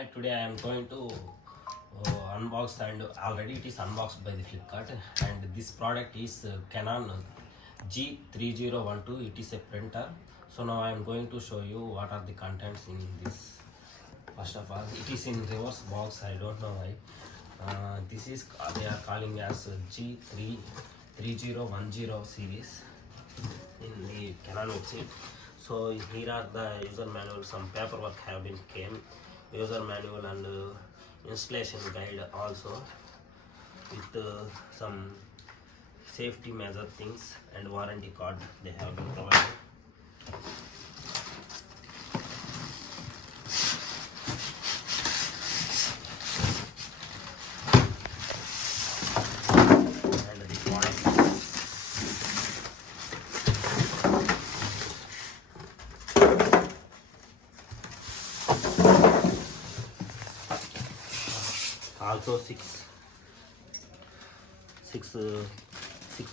Hi, today I am going to unbox, and already it is unboxed by the Flipkart, and this product is Canon G3012. It is a printer. So now I am going to show you what are the contents in this. First of all, it is in reverse box. I don't know why. This is they are calling as G3010 series in the Canon website. So here are the user manual. Some paperwork have been came, user manual and installation guide also, with some safety measure things and warranty card they have been provided. And the product, also six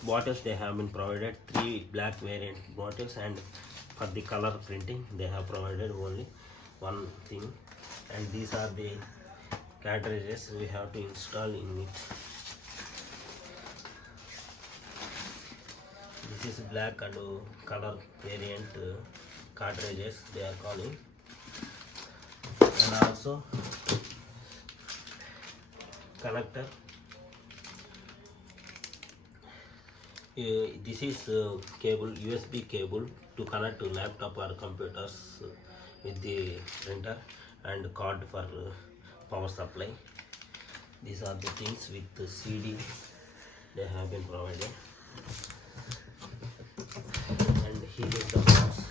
bottles they have been provided, three black variant bottles, and for the color printing they have provided only one thing. And these are the cartridges we have to install in it. This is black and color variant cartridges they are calling. And also connector. This is cable, USB cable to connect to laptop or computers with the printer, and card for power supply. These are the things with the CD they have been provided. And here is the box,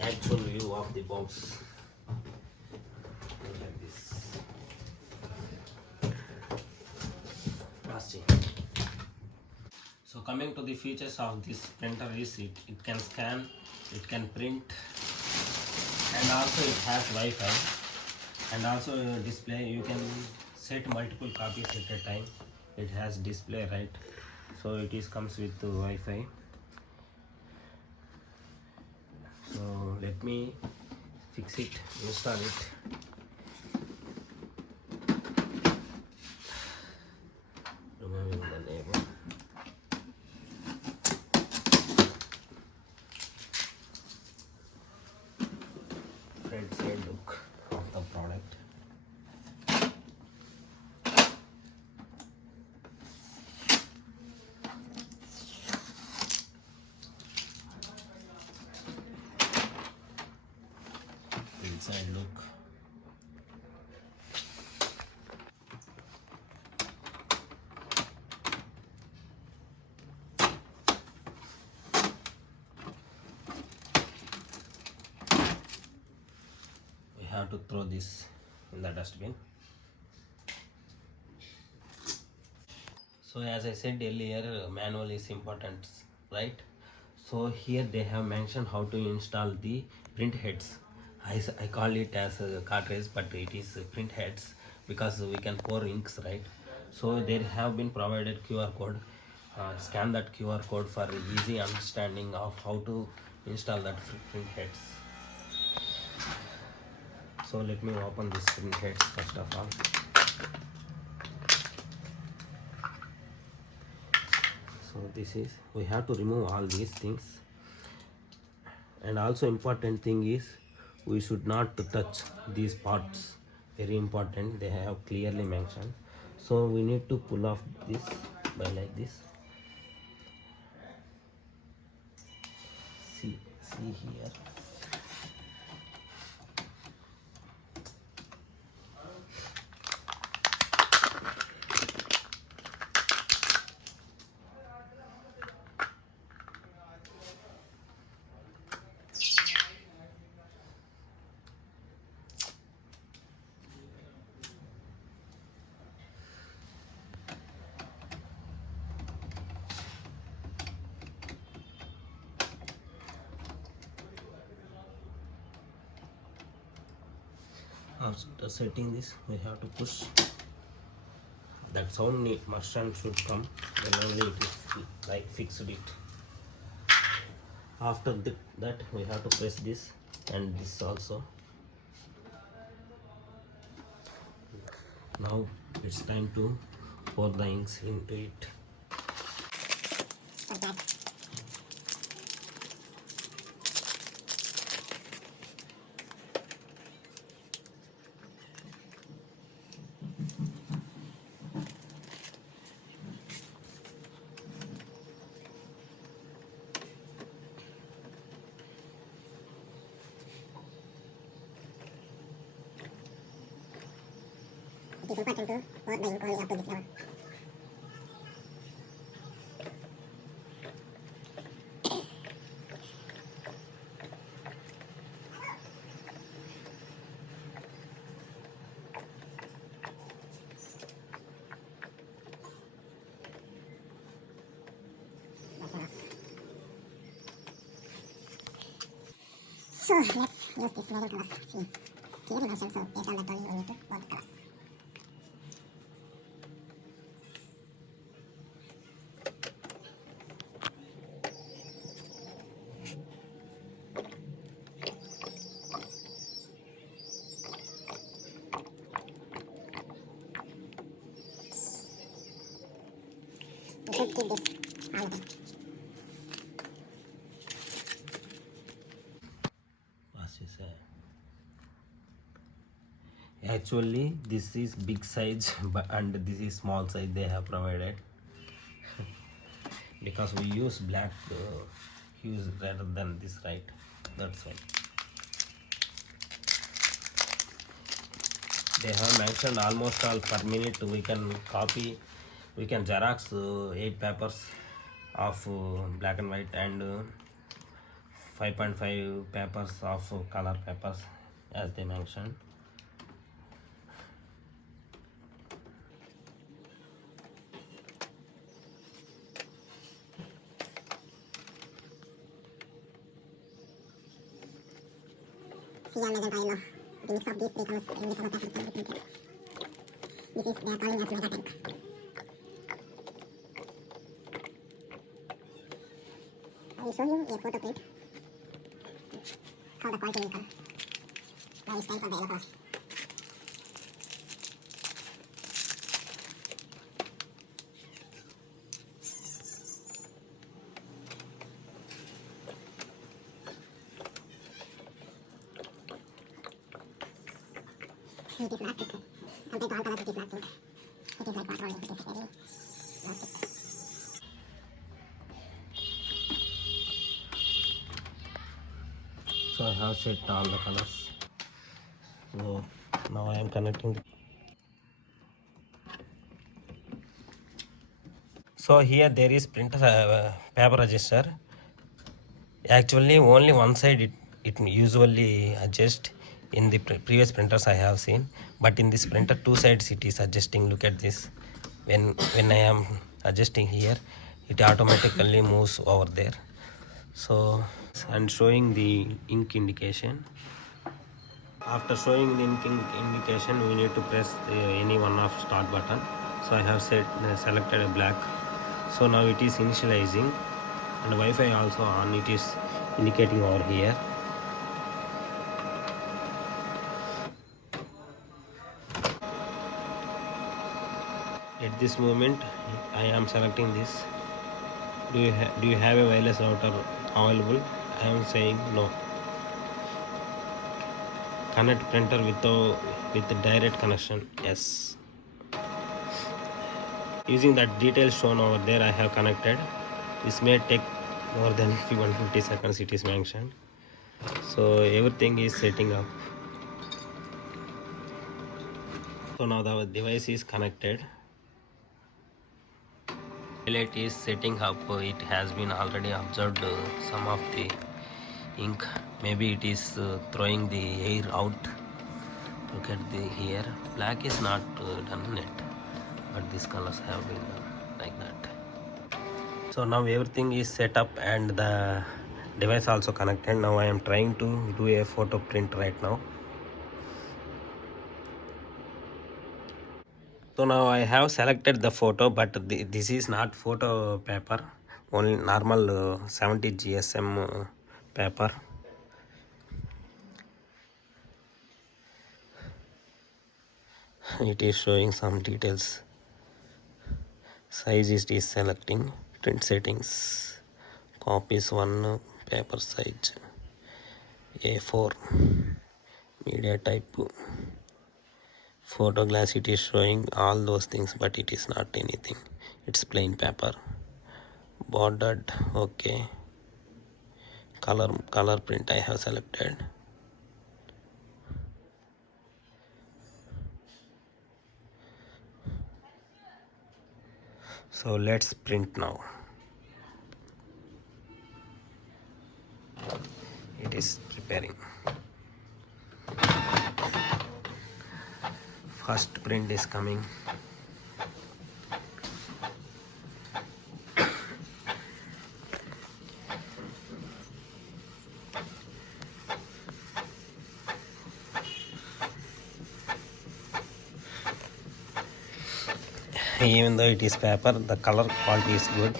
actual view of the box. Like this. Plastic. So coming to the features of this printer is it can scan, it can print, and also it has Wi-Fi, and also display. You can set multiple copies at a time. It has display, right? So it is comes with Wi-Fi. So let me fix it, install it. Removing the label. Front side look of the product. Inside look. We have to throw this in the dustbin. So as I said earlier, manual is important, right? So here they have mentioned how to install the print heads. I call it as a cartridge, but it is print heads because we can pour inks, right? So there have been provided QR code. Scan that QR code for easy understanding of how to install that print heads. So let me open this print heads first of all. So this is, we have to remove all these things. And also important thing is we should not touch these parts, very important, they have clearly mentioned. So we need to pull off this by like this. See here. After setting this, we have to push. That sound must and should come, then only it is like fixed it. After that we have to press this and this also. Now it's time to pour the inks into it. It is important to pour the ink only up to this level. So let's use this level colors. See, clearly mentioned, so based on that only we need to pour the colors. We should keep this all the time. Actually, this is big size and this is small size they have provided because we use black hues rather than this, right? That's why they have mentioned almost all per minute we can copy, we can xerox 8 papers of black and white and 5.5 papers of color papers as they mentioned. See, I imagine I know the mix of these three colors in the color paper can be printed. This is they are calling as mega tank. I will show you a photo print how the quality will come. Now it's time for the yellow color. It is not thick. Compared to all colors, it is not thick. It is like water only. It is very not thick. So I have set all the colors. So now I am connecting so here there is printer paper register. Actually only one side it usually adjust in the previous printers I have seen, but in this printer two sides it is adjusting. Look at this. When I am adjusting here, it automatically moves over there. So and showing the ink indication. After showing the ink indication, we need to press any one of start button. So I have selected a black. So now it is initializing and Wi-Fi also on, it is indicating over here. At this moment I am selecting this. Do you have a wireless router available? I am saying no. Connect printer with the direct connection, yes. Using that details shown over there, I have connected. This may take more than 150 seconds, it is mentioned. So everything is setting up. So now the device is connected. It is setting up. It has been already observed some of the ink. Maybe it is throwing the air out. Look at the here. Black is not done yet, but these colors have been done like that. So now everything is set up and the device also connected. Now I am trying to do a photo print right now. So now I have selected the photo, but this is not photo paper, only normal 70 GSM paper. it is showing some details. Size is deselecting. Print settings. Copies 1, paper size A4, media type, photo glass. It is showing all those things, but it is not anything. It's plain paper. Bordered, okay. Color print I have selected. So let's print now. It is preparing. First print is coming. Even though it is paper, the color quality is good.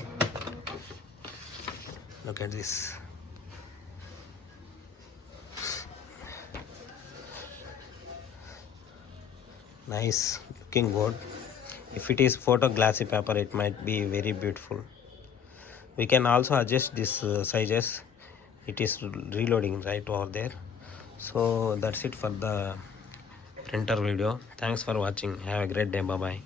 Look at this. Nice, looking good. If it is photo glassy paper, it might be very beautiful. We can also adjust this sizes. It is reloading right over there. So that's it for the printer video. Thanks for watching. Have a great day. Bye bye.